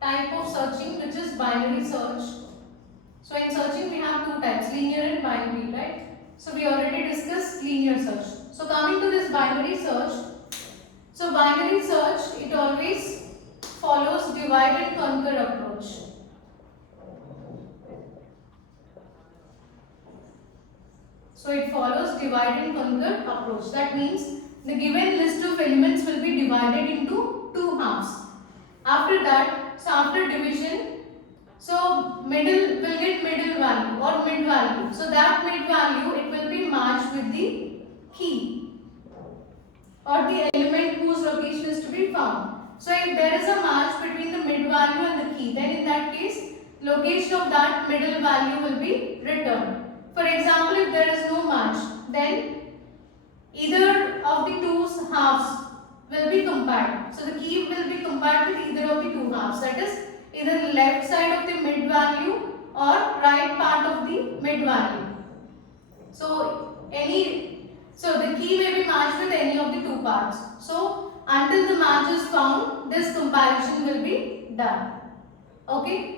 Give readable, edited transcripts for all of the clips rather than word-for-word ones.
type of searching, which is binary search. So in searching we have two types, linear and binary, right? So we already discussed linear search. So coming to this binary search, so binary search, it always follows divide and conquer approach. So it follows divide and conquer approach. That means the given list of elements will be divided into two halves. After that, so after division, so middle will get middle value or mid value. So that mid value, it will be matched with the key or the element whose location is to be found. So if there is a match between the mid value and the key, then in that case, location of that middle value will be returned. For example, if there is no match, then either of the two halves will be compared. So the key will be compared with either of the two halves. That is either the left side of the mid value or right part of the mid value. So the key may be matched with any of the two parts. So until the match is found, this comparison will be done. Okay.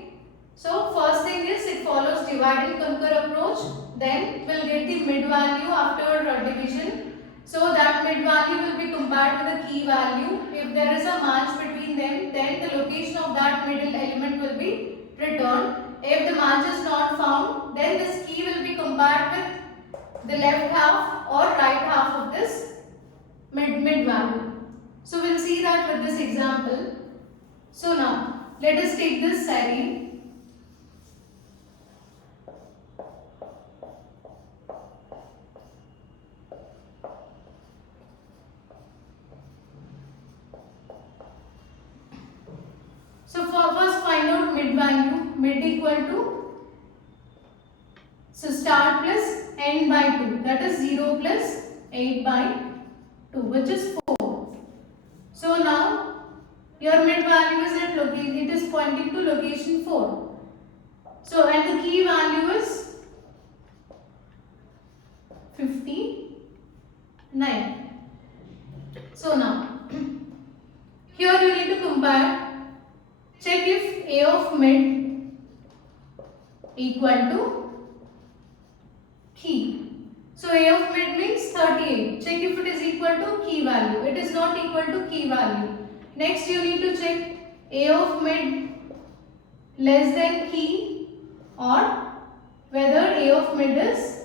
So first thing is it follows divide and conquer approach. Then we'll get the mid value after division. So that mid value will be compared with the key value. If there is a match between them, then the location of that middle element will be returned. If the match is not found, then this key will be compared with the left half or right half of this mid value. So we'll see that with this example. So now let us take this serine. So first find out mid value. Mid equal to, so start plus n by 2, that is 0 plus 8 by 2, which is 4. So now your mid value is at location, it is pointing to location 4. So and the key value is 59. So now here you need to compare, check if A of mid equal to key. So A of mid means 38. Check if it is equal to key value. It is not equal to key value. Next you need to check A of mid less than key or whether A of mid is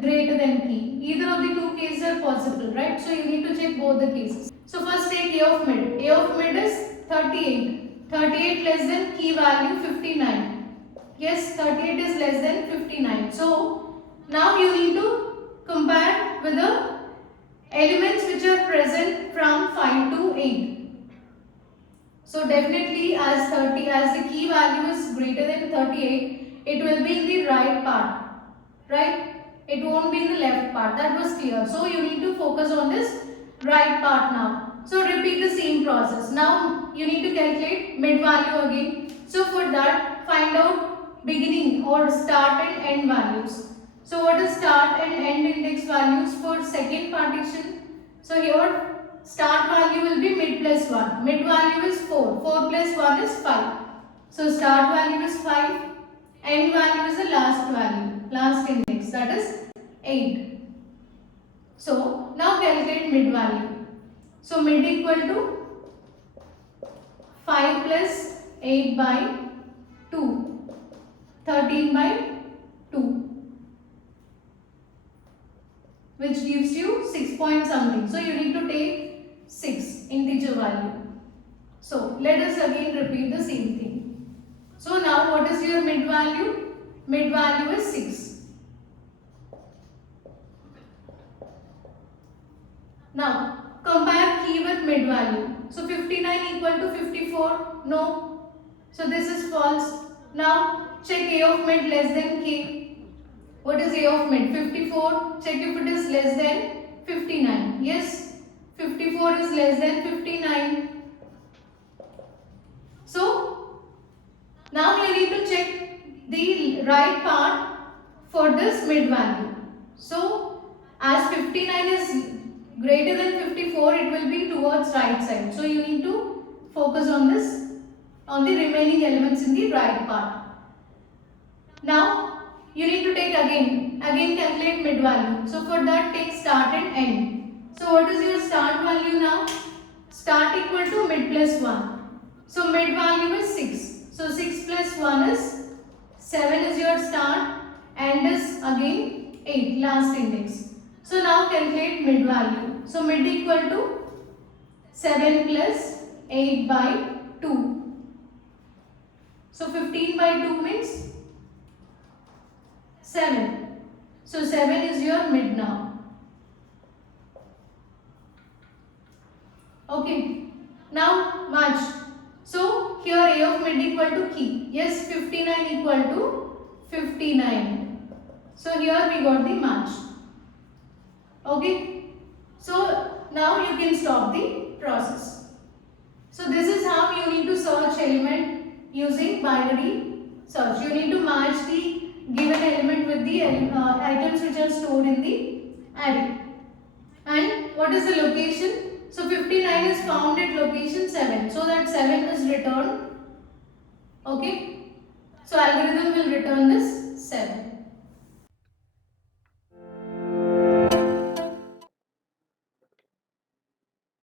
greater than key. Either of the two cases are possible, right? So you need to check both the cases. So first take A of mid. A of mid is 38. 38 less than key value 59. Yes, 38 is less than 59. So now you need to compare with the elements which are present from 5 to 8. So definitely as the key value is greater than 38, it will be in the right part, right? It won't be in the left part. That was clear. So you need to focus on this right part now. So repeat the same process. Now you need to calculate mid value again. So for that, find out beginning or start and end values. So what is start and end index values for second partition? So here start value will be mid plus 1. Mid value is 4. 4 plus 1 is 5. So start value is 5. End value is the last value. Last index, that is 8. So now calculate mid value. So mid equal to 5 plus 8 by 2. 13 by 2. Which gives you 6 point something. So you need to take 6 integer value. So let us again repeat the same thing. So now what is your mid value? Mid value is 6. Now compare key with mid value. So 59 equal to 54? No. So this is false. Now check A of mid less than K. What is A of mid? 54. Check if it is less than 59. Yes, 54 is less than 59. So now you need to check the right part for this mid value. So as 59 is greater than 54, it will be towards right side. So you need to focus on this on the remaining elements in the right part. Now you need to take again calculate mid value. So for that take start and end. So what is your start value now? Start equal to mid plus 1. So mid value is 6. So 6 plus 1 is 7 is your start, end is again 8, last index. So now calculate mid value. So mid equal to 7 plus 8 by 2. So 15 by 2 means 7. So 7 is your mid now. Okay. Now match. So here A of mid equal to key. Yes, 59 equal to 59. So here we got the match. Okay. So now you can stop the process. So this is how you need to search element using binary search. You need to match the given element with the items which are stored in the array. And what is the location? So 59 is found at location 7. So that 7 is returned. Okay. So algorithm will return this